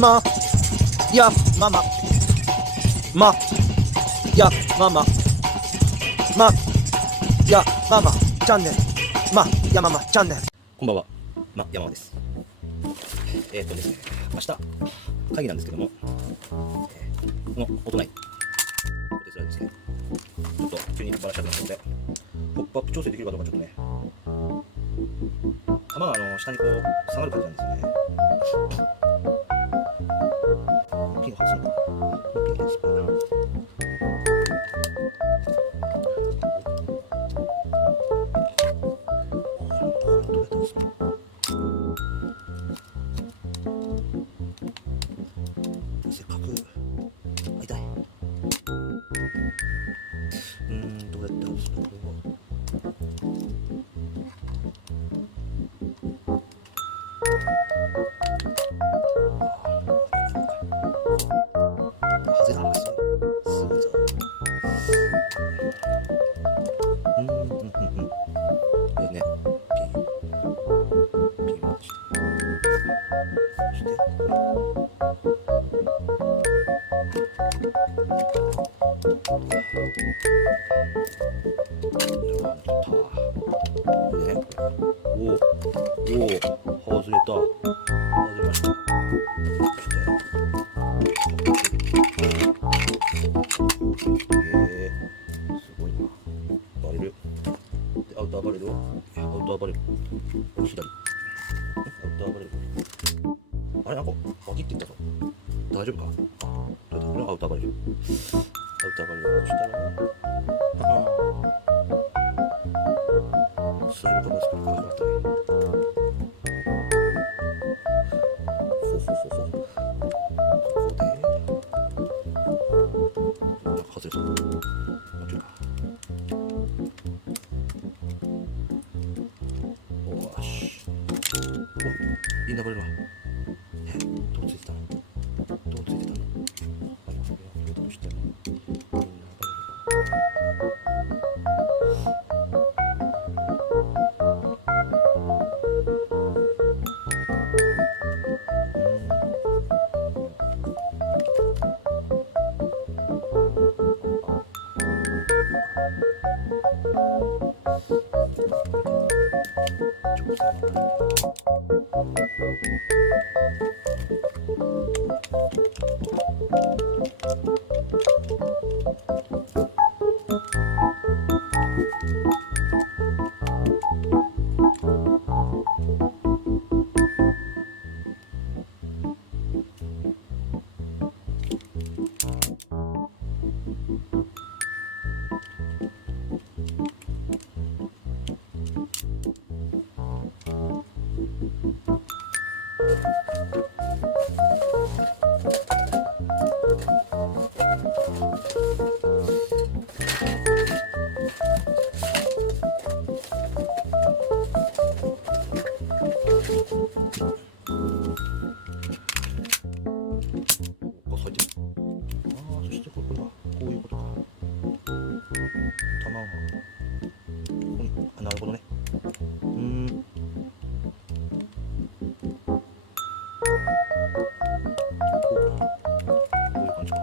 まやママまやママまやママチャンネルまやママチャンネル。こんばんは、まやままです。ですね、明日会議なんですけども、この音ない固定スライドですね、ちょっと急にバラしたくなったので、ポップアップ調整できるかどうかちょっとね、球が下にこう下がる感じなんですよね。ピンを外すのか、ピン外すかな。せっかく会いたい。どうやって外すの？外れたのがすごいぞ。でね、ピンを外して、そして外れた。外れました。すごいな。バレル。で、アウターバレルを、アウターバレル。左。アウターバレル。あれ、なんか、バキっていったぞ。大丈夫か？これはアウターバレル。アウターバレルをしたら、スライドガスガン分解。ここでなんか外れそう。もうちょいか。よし。いい流れるわ。どうついてたの？どうついてたの？はい、これをとしてもそしてこれはこういうことか。玉がここに、なるほどね。こういう感じか。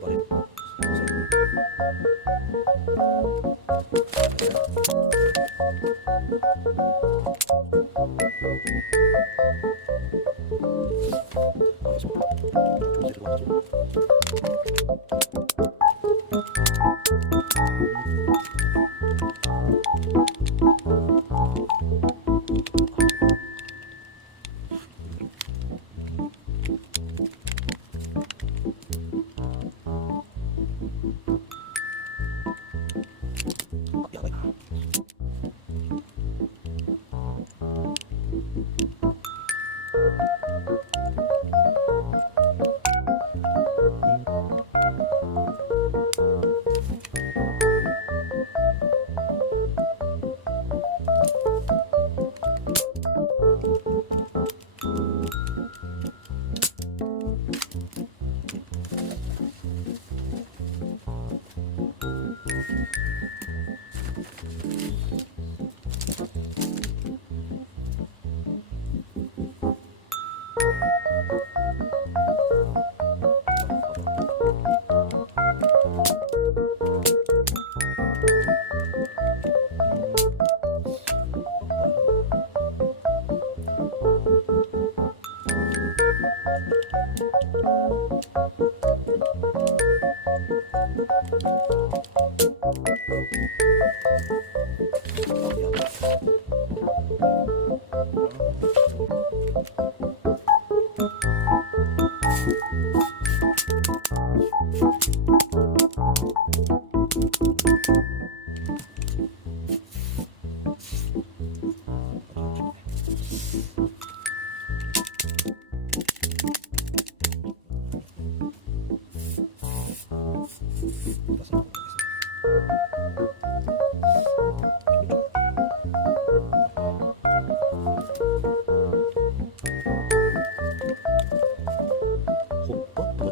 バレる。やばいな。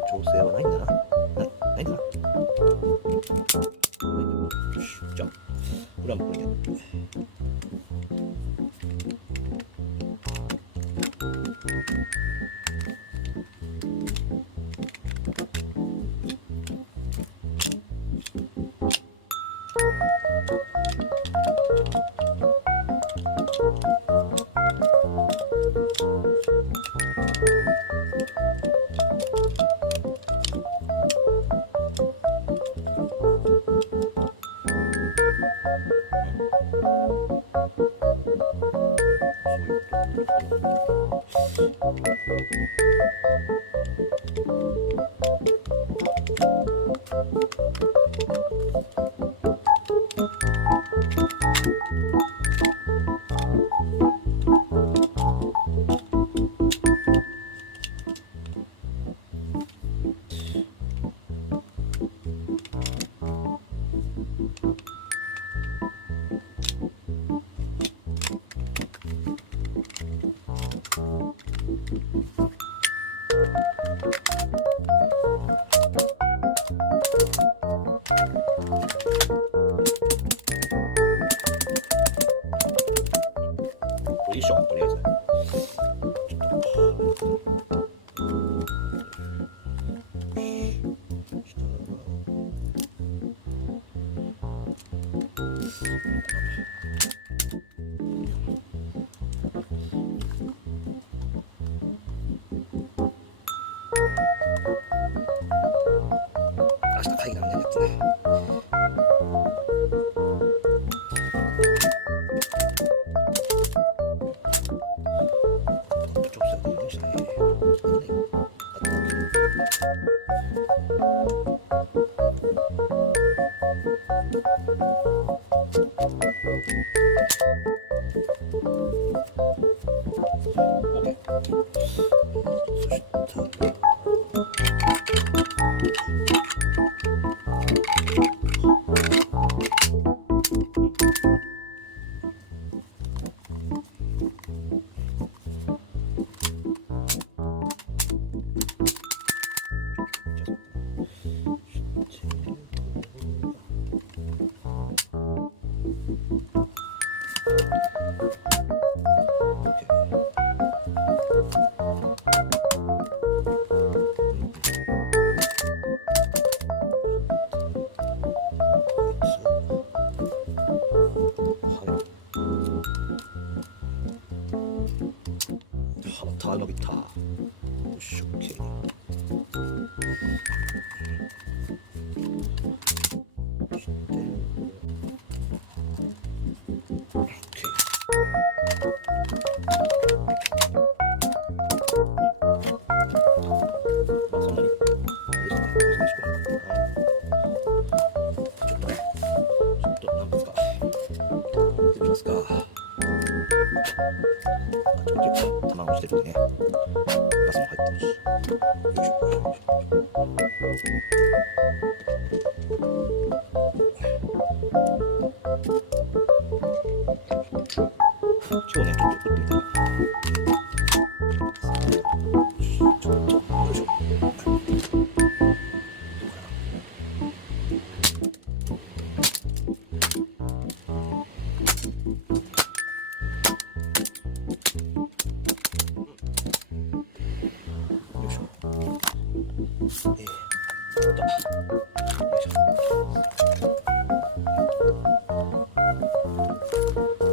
調整はないんだな。ないんだな。よし、じゃあ、これはもうこれで。いいっしょ、とりあえず。明日会議なんだやつね。伸びた。よし、OK。そして、OK。まあ、そんなに、ですね、難しくない。ちょっと、何発か。やってみますか。卵してるんでね、ガスも入ってるし、よいしょ。今日ね、ちょっと打ってみたい。ちょっと、よいしょ。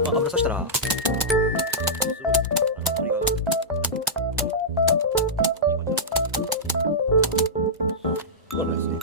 油さしたらすごい鳥がいい感じだ。わかんないですね。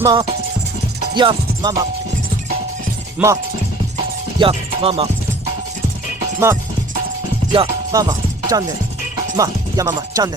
まやまままやまままやままチャンネルまやままチャンネル